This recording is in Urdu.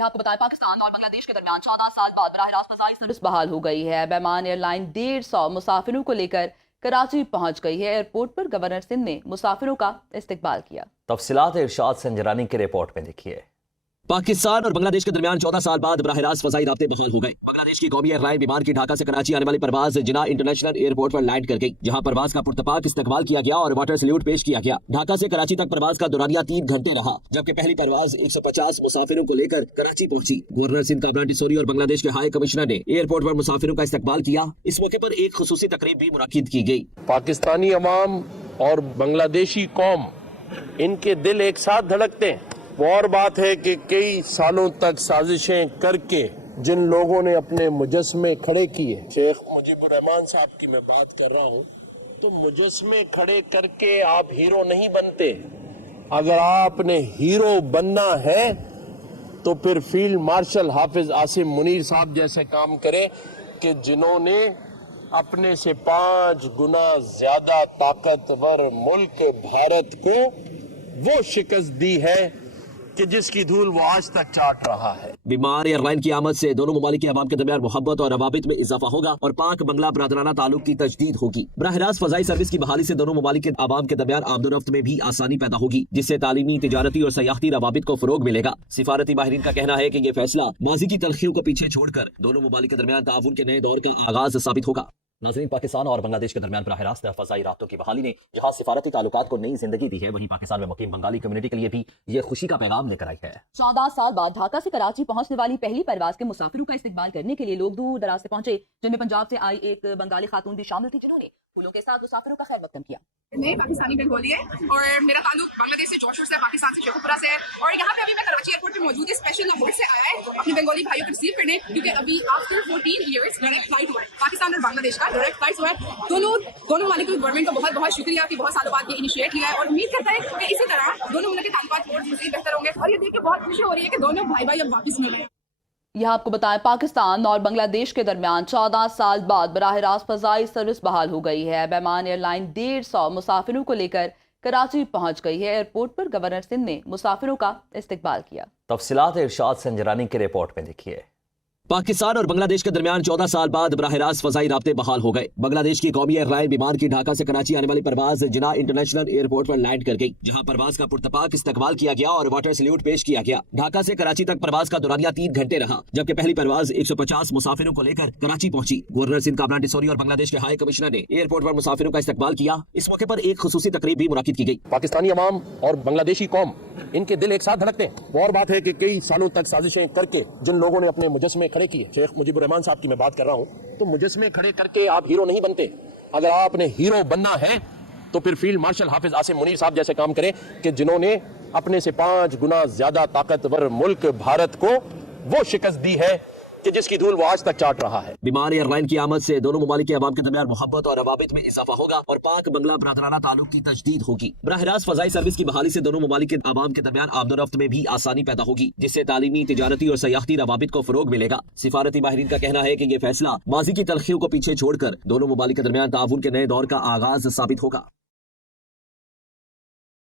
یہ آپ کو بتائیں پاکستان اور بنگلہ دیش کے درمیان 14 سال بعد براہ راست فضائی سروس بحال ہو گئی ہے۔ بیمان ایئر لائن 150 مسافروں کو لے کر کراچی پہنچ گئی ہے۔ ایئرپورٹ پر گورنر سندھ نے مسافروں کا استقبال کیا۔ تفصیلات ارشاد سنجرانی کی رپورٹ میں دیکھیے۔ پاکستان اور بنگلہ دیش کے درمیان 14 سال بعد براہ راست فضائی رابطے بحال ہو گئے۔ بنگلہ دیش کی قومی ایئر لائن بیمان کی ڈھاکہ سے کراچی آنے والی پرواز جناح انٹرنیشنل ایئرپورٹ پر لینڈ کر گئی، جہاں پرواز کا پرتپاک استقبال کیا گیا اور واٹر سلیوٹ پیش کیا گیا۔ ڈھاکہ سے کراچی تک پرواز کا دورانیہ 3 گھنٹے رہا، جبکہ پہلی پرواز 150 مسافروں کو لے کر کراچی پہنچی۔ گورنر سندھ کامران ٹیسوری اور بنگلہ دیش کے ہائی کمشنر نے ایئرپورٹ پر مسافروں کا استقبال کیا۔ اس موقع پر ایک خصوصی تقریب بھی منعقد کی گئی۔ پاکستانی عوام اور بنگلہ دیشی قوم، ان کے دل ایک ساتھ دھڑکتے ہیں۔ وہ اور بات ہے کہ کئی سالوں تک سازشیں کر کے جن لوگوں نے اپنے مجسمے کھڑے کیے، شیخ مجیب الرحمان صاحب کی میں بات کر رہا ہوں، تو مجسمے کھڑے کر کے آپ ہیرو نہیں بنتے۔ اگر آپ نے ہیرو بننا ہے تو پھر فیلڈ مارشل حافظ عاصم منیر صاحب جیسے کام کرے کہ جنہوں نے اپنے سے 5 گنا زیادہ طاقتور ملک بھارت کو وہ شکست دی ہے کہ جس کی دھول وہ آج تک چاٹ رہا ہے۔ بیمان ایئر لائن کی آمد سے دونوں ممالک کے عوام کے درمیان محبت اور روابط میں اضافہ ہوگا اور پاک بنگلہ برادرانہ تعلق کی تجدید ہوگی۔ براہ راست فضائی سروس کی بحالی سے دونوں ممالک کے عوام کے درمیان آمد و رفت میں بھی آسانی پیدا ہوگی، جس سے تعلیمی، تجارتی اور سیاحتی روابط کو فروغ ملے گا۔ سفارتی ماہرین کا کہنا ہے کہ یہ فیصلہ ماضی کی تلخیوں کو پیچھے چھوڑ کر دونوں ممالک کے درمیان تعاون کے نئے دور کا آغاز ثابت ہوگا۔ ناظرین، پاکستان اور بنگلہ دیش کے درمیان براہ راست فضائی رابطوں کی بحالی نے جہاں سفارتی تعلقات کو نئی زندگی دی ہے، وہیں پاکستان میں مقیم بنگالی کمیونٹی کے لیے بھی یہ خوشی کا پیغام لے کر آئی ہے۔ 14 سال بعد ڈھاکہ سے کراچی پہنچنے والی پہلی پرواز کے مسافروں کا استقبال کرنے کے لیے لوگ دور دراز سے پہنچے، جن میں پنجاب سے آئی ایک بنگالی خاتون بھی شامل تھی، جنہوں نے پھولوں کے ساتھ مسافروں کا خیر مقدم کیا۔ میں پاکستانی بنگالی ہے اور میرا تعلق بنگلہ دیش سے جوشور سے، پاکستان سے شیخوپورہ سے ہے، اور یہاں پہ ابھی میں کراچی ایئرپورٹ پہ موجود ہے۔ اسپیشل نمبر سے آیا ہے اپنے بنگالی بھائیوں کو ریسیو کرنے، کیونکہ ابھی آفٹر 14 ایئرس ڈائریکٹ فلائٹ ہوا ہے پاکستان اور بنگلہ دیش کا، ڈائریکٹ فلائٹ ہوا ہے۔ دونوں ممالک کی گورنمنٹ کا بہت بہت شکریہ کہ بہت سالوں بعد یہ انیشیٹ کیا ہے، اور امید کرتا ہے کہ اسی طرح دونوں ملک کے تعلقات اور مزید بہتر ہوں گے، اور یہ دیکھ کے بہت خوشی ہو رہی ہے کہ دونوں بھائی بھائی اب واپس مل رہے ہیں۔ یہ آپ کو بتائیں پاکستان اور بنگلہ دیش کے درمیان 14 سال بعد براہ راست فضائی سروس بحال ہو گئی ہے۔ بیمان ایئر لائن 150 مسافروں کو لے کر کراچی پہنچ گئی ہے۔ ایئرپورٹ پر گورنر سندھ نے مسافروں کا استقبال کیا۔ تفصیلات ارشاد سنجرانی کی رپورٹ میں دیکھیے۔ پاکستان اور بنگلہ دیش کے درمیان 14 سال بعد براہ راست فضائی رابطے بحال ہو گئے۔ بنگلہ دیش کی قومی ایئر لائن بیمان کی ڈھاکہ سے کراچی آنے والی پرواز جناح انٹرنیشنل ایئرپورٹ پر لینڈ کر گئی، جہاں پرواز کا پرتپاک استقبال کیا گیا اور واٹر سلیوٹ پیش کیا گیا۔ ڈھاکہ سے کراچی تک پرواز کا دورانیہ 3 گھنٹے رہا، جبکہ پہلی پرواز 150 مسافروں کو لے کر کراچی پہنچی۔ گورنر سندھ کامران ٹیسوری اور بنگلہ دیش کے ہائی کمشنر نے ایئرپورٹ پر مسافروں کا استقبال کیا۔ اس موقع پر ایک خصوصی تقریب بھی منعقد کی گئی۔ پاکستانی عوام اور بنگلہ دیشی قوم، ان کے دل ایک ساتھ دھڑکتے ہیں۔ وہ اور بات ہے کہ کئی سالوں تک سازشیں کر کے جن لوگوں نے اپنے مجسمے کھڑے کیے، شیخ مجیب الرحمان صاحب کی میں بات کر رہا ہوں، تو مجسمے کھڑے کر کے آپ ہیرو نہیں بنتے۔ اگر آپ نے ہیرو بننا ہے تو پھر فیلڈ مارشل حافظ عاصم منیر صاحب جیسے کام کریں کہ جنہوں نے اپنے سے 5 گنا زیادہ طاقتور ملک بھارت کو وہ شکست دی ہے کہ جس کی دھول وہ آج تک چاٹ رہا ہے۔ بیمان ایئر لائن کی آمد سے دونوں ممالک کے عوام کے درمیان محبت اور روابط میں اضافہ ہوگا اور پاک بنگلہ برادرانہ تعلق کی تجدید ہوگی۔ براہ راست فضائی سروس کی بحالی سے دونوں ممالک کے عوام کے درمیان آمد و رفت میں بھی آسانی پیدا ہوگی، جس سے تعلیمی، تجارتی اور سیاحتی روابط کو فروغ ملے گا۔ سفارتی ماہرین کا کہنا ہے کہ یہ فیصلہ ماضی کی تلخیوں کو پیچھے چھوڑ کر دونوں ممالک کے درمیان تعاون کے نئے دور کا آغاز ثابت ہوگا۔